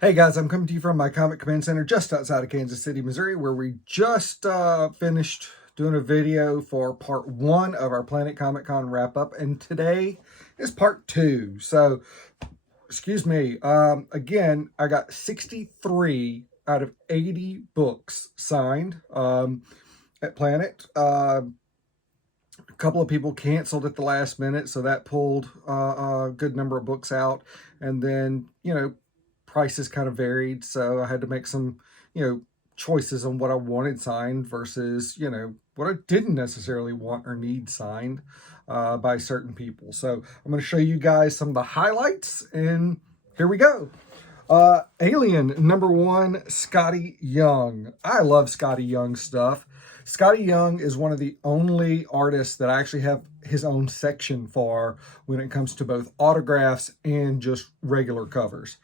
Hey guys, I'm coming to you from my Comic Command Center just outside of Kansas City, Missouri, where we just finished doing a video for part 1 of our Planet Comic Con wrap-up, and today is part 2. So, excuse me, again, I got 63 out of 80 books signed at Planet. A couple of people canceled at the last minute, so that pulled a good number of books out, and then, prices kind of varied, so I had to make some, choices on what I wanted signed versus, what I didn't necessarily want or need signed by certain people. So I'm going to show you guys some of the highlights, and here we go. Alien #1, Scotty Young. I love Scotty Young stuff. Scotty Young is one of the only artists that I actually have his own section for when it comes to both autographs and just regular covers.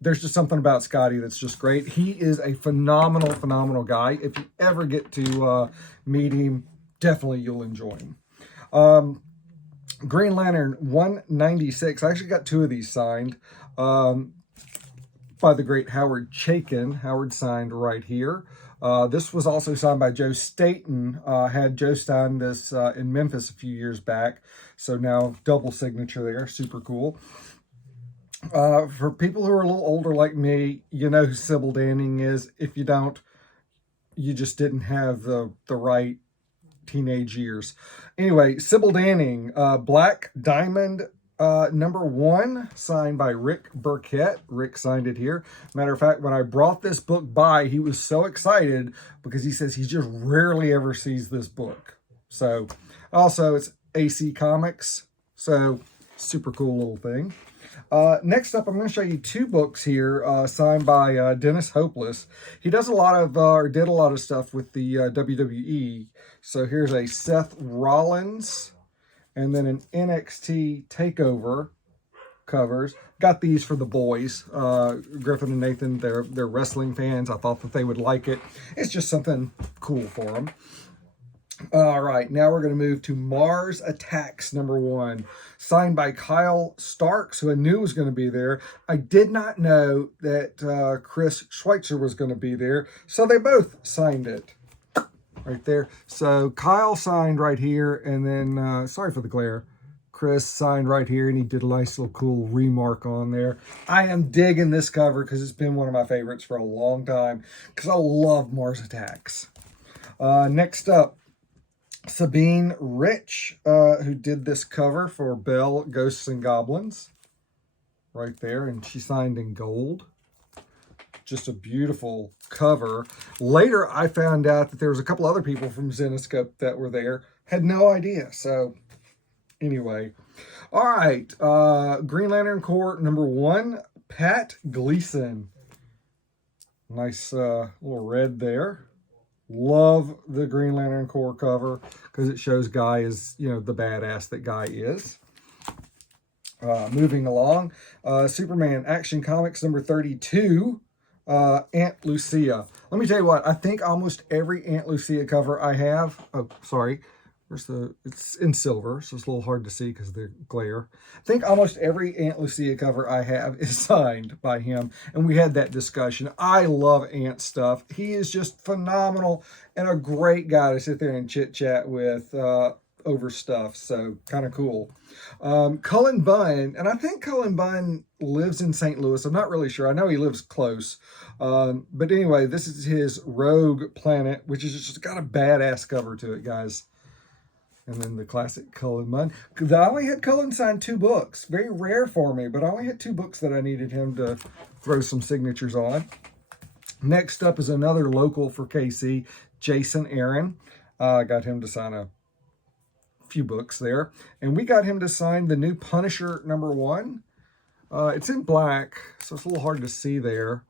There's just something about Scotty that's just great. He is a phenomenal guy. If you ever get to meet him, definitely you'll enjoy him. Green Lantern 196. I actually got 2 of these signed by the great Howard Chaykin. Howard signed right here. This was also signed by Joe Staten. Had Joe sign this in Memphis a few years back. So now double signature there. Super cool. For people who are a little older like me, you know who Sybil Danning is. If you don't, you just didn't have the right teenage years. Anyway, Sybil Danning, Black Diamond #1, signed by Rick Burkett. Rick signed it here. Matter of fact, when I brought this book by, he was so excited because he says he just rarely ever sees this book. So, also, it's AC Comics, so super cool little thing. Next up, I'm going to show you 2 books here signed by Dennis Hopeless. He does a lot of, or did a lot of stuff with the WWE. So here's a Seth Rollins and then an NXT TakeOver covers. Got these for the boys. Griffin and Nathan, they're wrestling fans. I thought that they would like it. It's just something cool for them. All right, now we're going to move to Mars Attacks #1, signed by Kyle Starks, who I knew was going to be there. I did not know that Chris Schweitzer was going to be there, so they both signed it right there. So Kyle signed right here, and then, sorry for the glare, Chris signed right here, and he did a nice little cool remark on there. I am digging this cover because it's been one of my favorites for a long time because I love Mars Attacks. Next up, Sabine Rich, who did this cover for Belle, Ghosts and Goblins. Right there, and she signed in gold. Just a beautiful cover. Later, I found out that there was a couple other people from Zenescope that were there. Had no idea. So, anyway. All right. Green Lantern Corps #1, Pat Gleason. Nice little red there. Love the Green Lantern Corps cover because it shows Guy is, the badass that Guy is. Moving along, Superman Action Comics #32, Aunt Lucia. Let me tell you what, I think almost every Aunt Lucia cover I have, it's in silver, so it's a little hard to see because of the glare. I think almost every Aunt Lucia cover I have is signed by him, and we had that discussion. I love Aunt stuff. He is just phenomenal and a great guy to sit there and chit-chat with over stuff, so kind of cool. Cullen Bunn, and I think Cullen Bunn lives in St. Louis. I'm not really sure. I know he lives close. But anyway, this is his Rogue Planet, which is just got a badass cover to it, guys. And then the classic Cullen Bunn. I only had Cullen sign 2 books. Very rare for me, but I only had 2 books that I needed him to throw some signatures on. Next up is another local for KC, Jason Aaron. I got him to sign a few books there. And we got him to sign the new Punisher #1. It's in black, so it's a little hard to see there.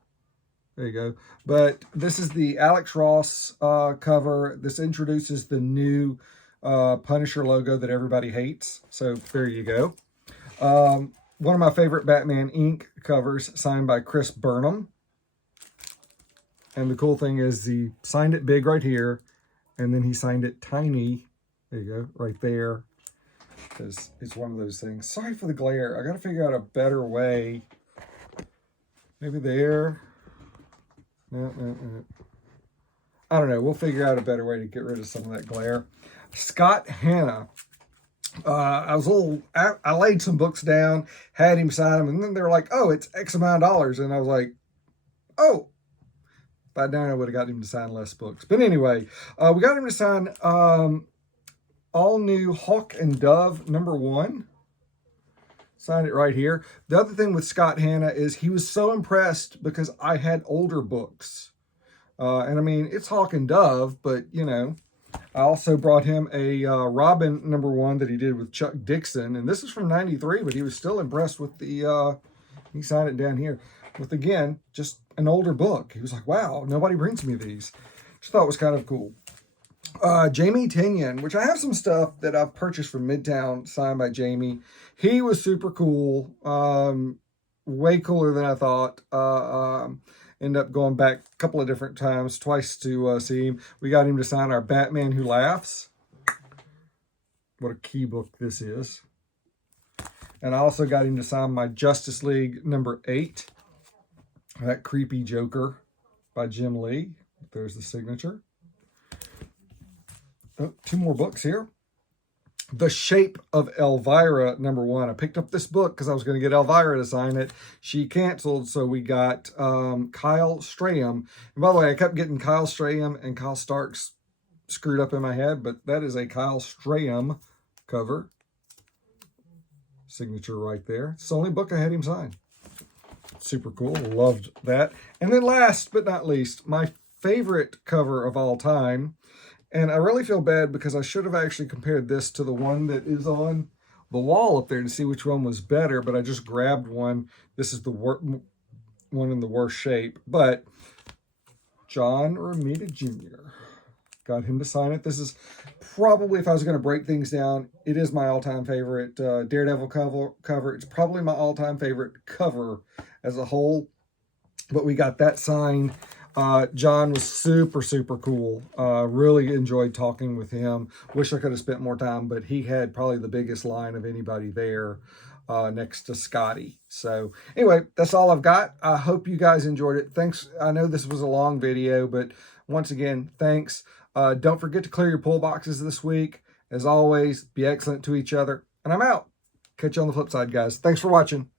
There you go. But this is the Alex Ross cover. This introduces the new Punisher logo that everybody hates. So there you go. One of my favorite Batman Inc. covers, signed by Chris Burnham. And the cool thing is he signed it big right here, and then he signed it tiny. There you go, right there. Because it's one of those things. Sorry for the glare. I got to figure out a better way Maybe there. No. I don't know. We'll figure out a better way to get rid of some of that glare. Scott Hanna. I laid some books down, had him sign them, and then they were like, oh, it's X amount of dollars. And I was like, oh, by now I would have got him to sign less books. But anyway, we got him to sign all new Hawk and Dove #1. Signed it right here. The other thing with Scott Hanna is he was so impressed because I had older books. And I mean, it's Hawk and Dove, but you know, I also brought him a Robin #1 that he did with Chuck Dixon. And this is from '93, but he was still impressed with the, he signed it down here with, again, just an older book. He was like, wow, nobody brings me these. Just thought it was kind of cool. Jamie Tinian, which I have some stuff that I've purchased from Midtown signed by Jamie. He was super cool. Way cooler than I thought. Ended up going back a couple of different times, twice to see him. We got him to sign our Batman Who Laughs. What a key book this is. And I also got him to sign my Justice League #8. That creepy Joker by Jim Lee. There's the signature. Oh, 2 more books here. The Shape of Elvira #1. I picked up this book because I was going to get Elvira to sign it. She canceled, so we got Kyle Strahm. And by the way, I kept getting Kyle Strahm and Kyle Starks screwed up in my head, but that is a Kyle Strahm cover. Signature right there. It's the only book I had him sign. Super cool. Loved that. And then last but not least, my favorite cover of all time. And I really feel bad because I should have actually compared this to the one that is on the wall up there to see which one was better, but I just grabbed one. This is the one in the worst shape, but John Romita Jr. Got him to sign it. This is probably, if I was going to break things down, it is my all-time favorite Daredevil cover. It's probably my all-time favorite cover as a whole, but we got that signed. John was super, super cool. Really enjoyed talking with him. Wish I could have spent more time, but he had probably the biggest line of anybody there next to Scotty. So anyway, that's all I've got. I hope you guys enjoyed it. Thanks. I know this was a long video, but once again, thanks. Don't forget to clear your pull boxes this week. As always, be excellent to each other. And I'm out. Catch you on the flip side, guys. Thanks for watching.